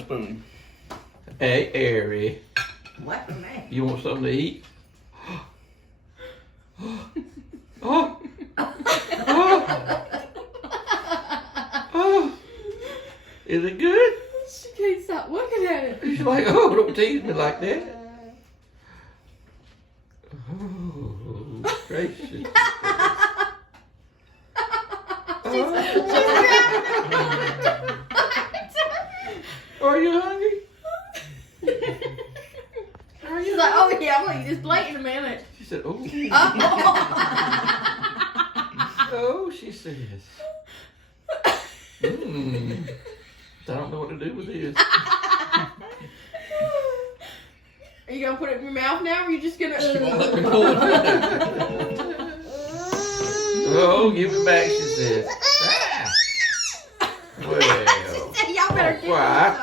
Spoon. Hey, Ari. What the man? You want something to eat? Oh. Oh. Is it good? She can't stop looking at it. She's like, oh, don't tease me like that. Oh, gracious. Are you hungry? She's like, oh yeah, I'm gonna eat this plate in a minute. She said, oh. Oh, she says. I don't know what to do with this. Are you gonna put it in your mouth now, or are you just gonna? Oh, give it back, she says. Ah. Well, Y'all better give why? me